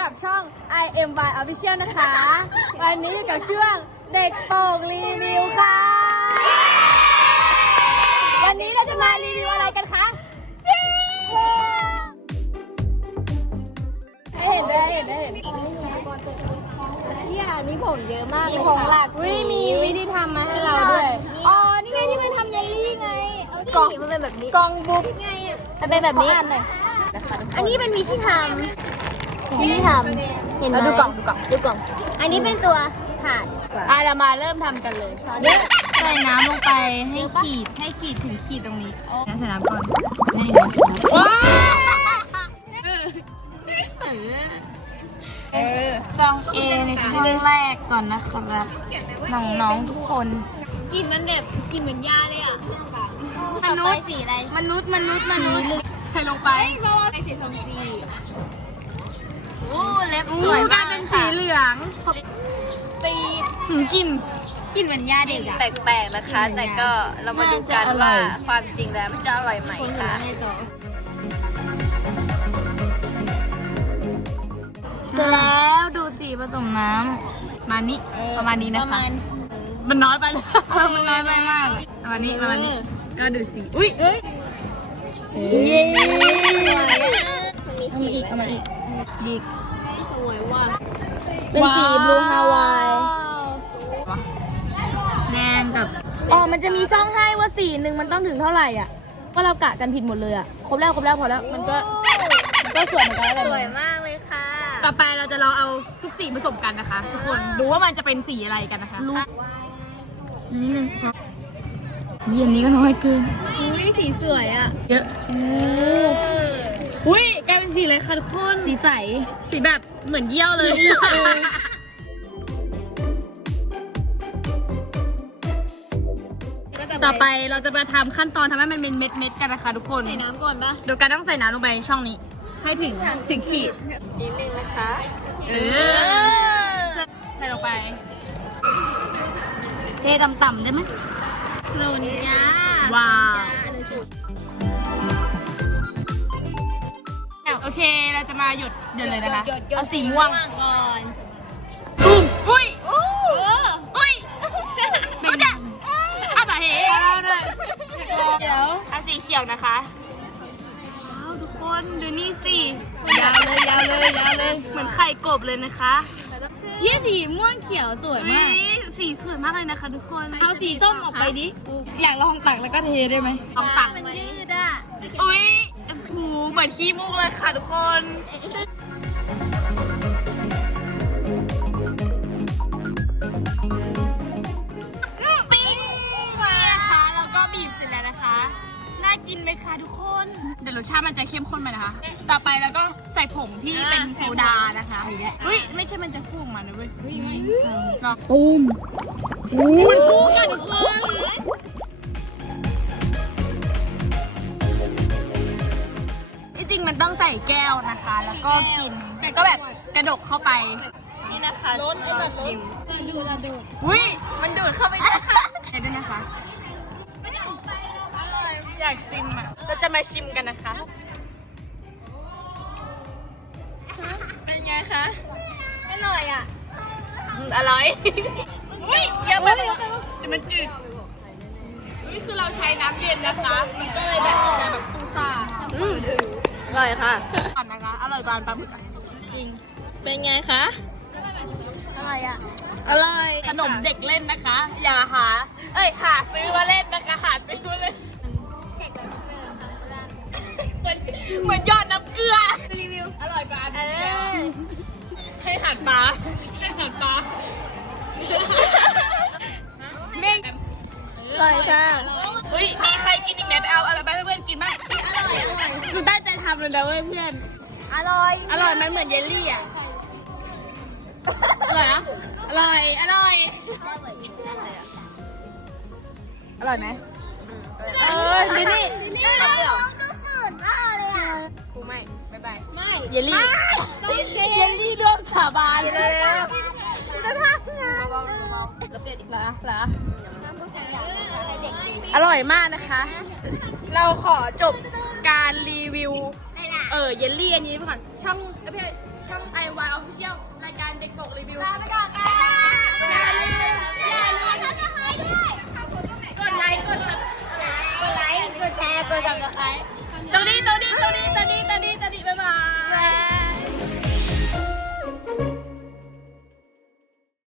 กับช่อง I M Y Official นะคะ วันนี้อยู่กับช่วงเด็กโป่งรีวิวค่ะ วันนี้เราจะมารีวิวอะไรกันคะให้เห็นด้วยให้เห็นด้วยให้เห็นเนี่ยมีผงเยอะมากมีผงหลากสีอุ้ยมีวิธีทำมาให้เราด้วย อ๋อ นี่ไงที่มันทำเยลลี่ไงเอากล่องมันเป็นแบบนี้กองบุ๊กไงมันเป็นแบบนี้อันนี้เป็นวิธีทำ วิธีทำเห็นไหมเอาดูกล่องดูกล่องดูกล่อง อันนี้เป็นตัวถาดอะเรามาเริ่มทำกันเลยนี่ใส่น้ำลงไปให้ขีดให้ขีดถึงขีดตรงนี้งั้นใส่น้ำก่อนให้น้ำว้าวเออซองเอในช่วงแรกก่อนนะครับน้องๆทุกคนกลิ่นมันแบบกลิ่นเหมือนยาเลยอะมนุษย์สีอะไร มนุษย์มนุษย์มนุษย์ใส่ลงไป ไปสีส้มสี โอ้เล็บสวยมากเป็นสีเหลืองตีหืมกลิ่นกลิ่นเหมือนยาเด็กอะแปลกๆนะคะ แต่ก็เรามาดูกันว่าความจริงแล้วมันจะอร่อยไหมคะเสร็จแล้วดูสีผสมน้ำมานี่ประมาณนี้นะคะมันน้อยไปเลยเออมันน้อยไปมากประมาณนี้ประมาณนี้ก็ดูสีอุ้ยเอ้ยเย้เอามาอีกเอามาอีกดี กเป็นสีบลูฮาวายแดงกับ อ๋อ มันจะมีช่องให้ว่าสีหนึ่งมันต้องถึงเท่าไหร่อะ ก็เรากะกันผิดหมดเลยอะ ครบแล้วครบแล้วพอแล้ว มันก็มันก็สวยเหมือนกันแล้วสแหวยละมากเลยค่ะ ต่อไปเราจะลองเอาทุกสีผสมกันนะคะทุกคน ดูว่ามันจะเป็นสีอะไรกันนะคะลูกนิดนึงเยี่ยมนี้ก็น้อยเกิน อุ้ยสีสวยอะ เยอะอุ้ยกลายเป็น สีอะไรคะทุกคนสีใส สีแบบเหมือนเยี่ยวเลยต่อไปเราจะมาทำขั้นตอนทำให้มันเป็นเม็ดเม็ดๆกันนะคะทุกคน ใส่น้ำก่อนปะโดยการต้องใส่น้ำลงไปในช่องนี้ ให้ถึงถึงขีดนิดนึงนะคะ เออใส่ลงไป เทต่ำๆได้ไหมโรนยาว้าวโอ เคเราจะมาหยดหยดเลยนะคะหยดหยดเอาสีม่วงก่อนตุ้มอุ้ยเอออุ้ยเป็นอาบะเหเดี๋ยวเอาสีเขียวนะคะว้าวทุกคนดูนี่สิยาวเลยยาวเลยยาวเลยเหมือนไข่กบเลยนะคะเยี่ยสีม่วงเขียวสวยมากอุ๊ยสีสวยมากเลยนะคะ ทุกคน เอาสีส้มออกไปดิ อยากลองตักแล้วก็เทได้ไหมลองตักมันยืดอะอุ้ยโอ้โหเหมือนขี้มูกเลยค่ะทุกคนปิ้งมานะคะแล้วก็บีบเสร็จแล้วนะคะ น่ากินไหมคะทุกคน เดี๋ยวรสชาติมันจะเข้มข้นไปนะคะ ต่อไปแล้วก็ใส่ผงที่เป็นโซดานะคะเฮ้ยไม่ใช่มันจะฟูออกมานะเว้ยลองตูมมันฟูกันทุกคน ต้องใส่แก้วนะคะ แล้วก็กินแต่ก็แบบกระดกเข้าไป นี่นะคะรสลองชิมดูระดูดอุ้ยมันดูดเข้าไปได้ค่ะเดี๋ยวด้วยนะคะอยากชิมอะเราจะมาชิมกันนะคะ เป็นไงคะอร่อยอะอืมอร่อยอุ้ยเยอะมากเลยแต่มันจืดนี่คือเราใช้น้ำเย็นนะคะ มันก็เลยแบบจะแบบซูซ่าอ ร่อยค่ะก่อนนะคะอร่อยกว่าปลาหมึกอะจริง เป็นไงคะ อร่อยอะ อร่อย ขนมเด็กเล่นนะคะ อย่าหา เอ้ยหาซื้อมาเล่นนะคะหาซื้อมาเล่นเหมือนเหมือนยอดน้ำเกลือ รีวิว อร่อยกว่าเออให้หันปลาให้หันปลาเม่งอร่อยค่ะเฮ้ยมีใครกินอีกไหมไปเอาอะไรไปให้เพื่อน ทำเลยนะเว้ยเพื่อน อร่อยอร่อยมันเหมือนเยลลี่อะ อร่อยอะอร่อย อร่อย อร่อยไหมเออดินี่นี่น้องดูฝืนมากเลยอะกูไม่บ๊ายบาย ไม่เยลลี่ต้องเย็เยลลี่ร่วมสาบานนเลยจะทำงานเหรอเหรออร่อยมากนะคะ เราขอจบ การรีวิว เออเยลลี่อันนี้ไปก่อนช่องเอ้ยไม่ใช่ช่อง i y Official รายการเด็กโปกรีวิวลาไปก่อนค่ะอย่าลืมอย่าลืมกดไลค์กดซับกดไลค์กดแชร์กดซับส